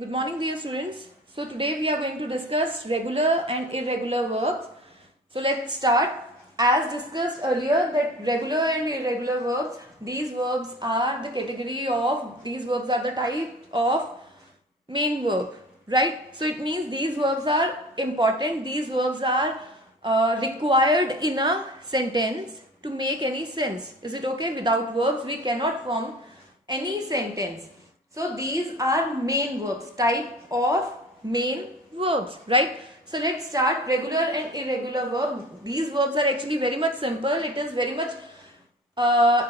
Good morning, dear students. So today we are going to discuss regular and irregular verbs. So let's start. As discussed earlier, that regular and irregular verbs, these verbs are the type of main verb, right? So it means these verbs are important. These verbs are required in a sentence to make any sense. Is it okay? Without verbs, we cannot form any sentence. So these are main verbs, type of main verbs, right? So let's start. Regular and irregular verb. These verbs are actually very much simple. It is very much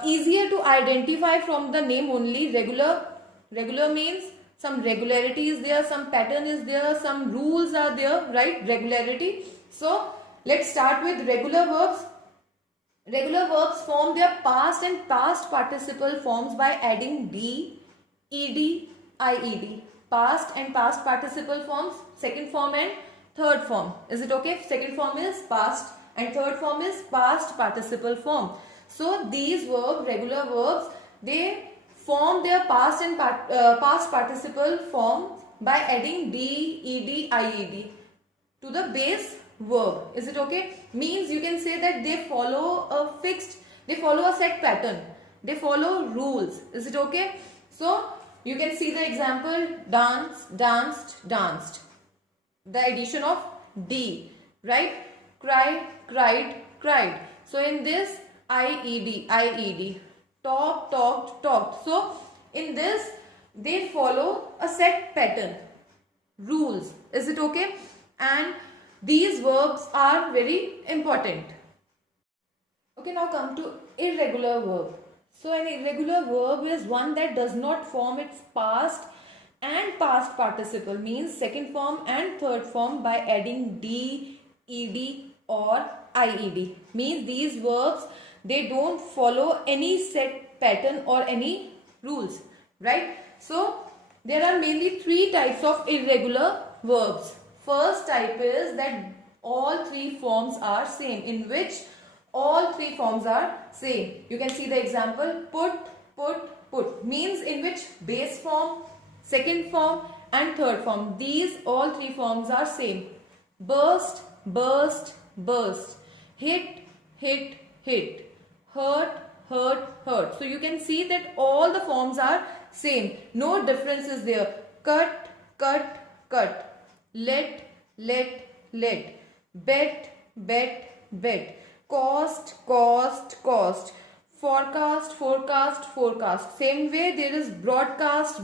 easier to identify from the name only. Regular means some regularity is there, some pattern is there, some rules are there, right? Regularity. So let's start with regular verbs. Regular verbs form their past and past participle forms by adding d, ed, ied. Past and past participle forms, second form and third form. Is it okay? Second form is past and third form is past participle form. So these verbs, regular verbs, they form their past and past participle form by adding d, ed, ied to the base verb. Is it okay? Means you can say that they follow a set pattern. They follow rules. Is it okay? So you can see the example: dance, danced, danced. The addition of d, right? Cry, cried, cried. So in this ied. Talk, talked, talked. So in this they follow a set pattern, rules. Is it okay? And these verbs are very important. Okay, now come to irregular verb. So an irregular verb is one that does not form its past and past participle, means second form and third form, by adding d, ed or ied. Means these verbs, they don't follow any set pattern or any rules, right? So there are mainly three types of irregular verbs. First type is that all three forms are same, in which all three forms are same. You can see the example: put, means in which base form, second form and third form, these all three forms are same. Burst, burst. Hit, hurt. So you can see that all the forms are same. No difference is there. Cut. Let. Bet. Cost. Forecast. Same way there is broadcast.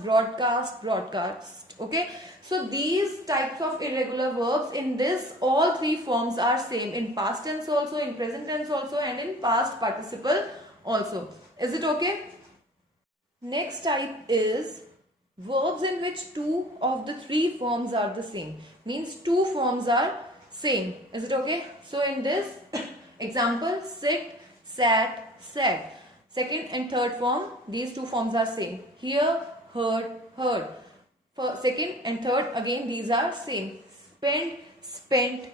Okay. So these types of irregular verbs, in this all three forms are same, in past tense also, in present tense also, and in past participle also. Is it okay? Next type is verbs in which two of the three forms are the same. Means two forms are same. Is it okay? So in this example, sit, sat. Second and third form, these two forms are same. Here, heard. For second and third, again these are same. Spent.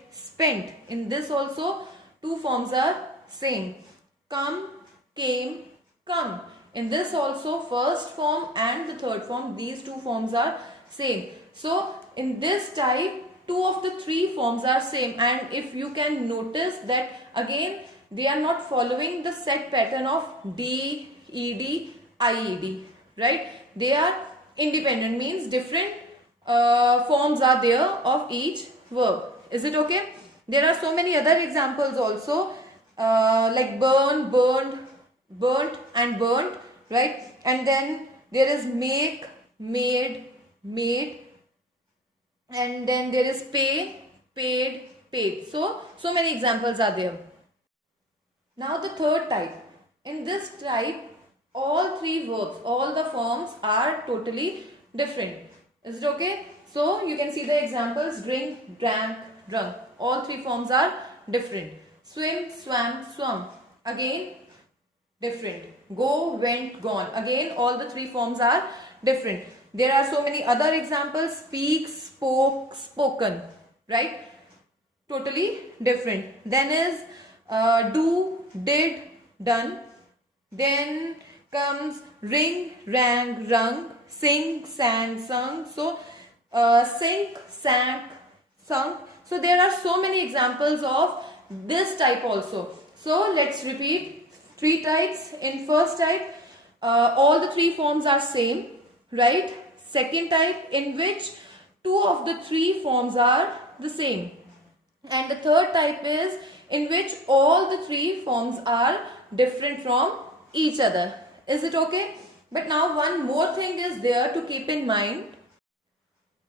In this also two forms are same. Come, came, come. In this also first form and the third form, these two forms are same. So in this type, two of the three forms are same, and if you can notice that again they are not following the set pattern of d, ed, ied, right? They are independent, means different forms are there of each verb. Is it okay? There are so many other examples also, like burn, burnt and burnt, right? And then there is make, made, and then there is pay, paid. So many examples are there. Now the third type. In this type, all three verbs, all the forms are totally different. Is it okay? So you can see the examples: drink, drank, drunk. All three forms are different. Swim, swam, swum. Again different. Go, went, gone. Again all the three forms are different. There are so many other examples: speak, spoke, spoken, right? Totally different. Then is do, did, done. Then comes ring, rang, rung, sing, sang, sung. So sink, sank, sunk. So there are so many examples of this type also. So let's repeat. 3 types. In first type, all the 3 forms are same, right? Second type, in which 2 of the 3 forms are the same. And the third type is in which all the 3 forms are different from each other. Is it okay? But now one more thing is there to keep in mind.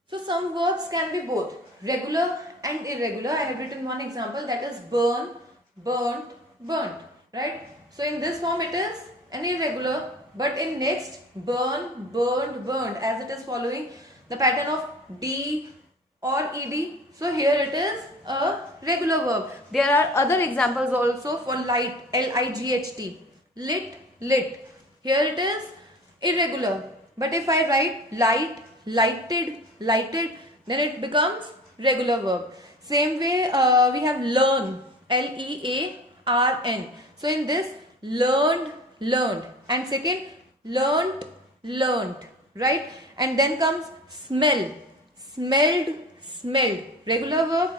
So some verbs can be both regular and irregular. I have written one example, that is burn, burnt, burnt, right? So in this form it is an irregular, but in next burn, burned, burned, as it is following the pattern of D or ed. So here it is a regular verb. There are other examples also for light, L-I-G-H-T, lit, lit. Here it is irregular. But if I write light, lighted, lighted, then it becomes regular verb. Same way we have learn, L-E-A-R-N. So in this learned, learned, and second learnt, learnt, right? And then comes smell, smelled, smelled, regular verb.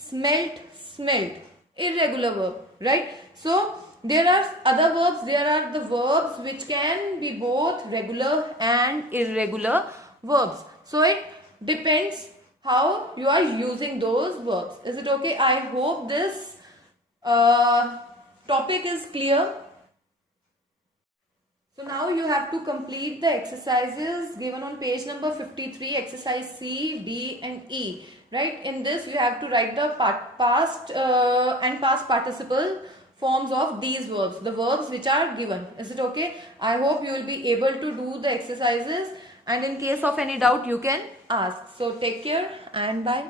Smelt, smelt, irregular verb, right? So there are other verbs. There are the verbs which can be both regular and irregular verbs. So it depends how you are using those verbs. Is it okay? I hope this topic is clear. So now you have to complete the exercises given on page number 53, exercise C, D and E. Right? In this you have to write the past and past participle forms of these verbs, the verbs which are given. Is it okay? I hope you will be able to do the exercises, and in case of any doubt you can ask. So take care and bye.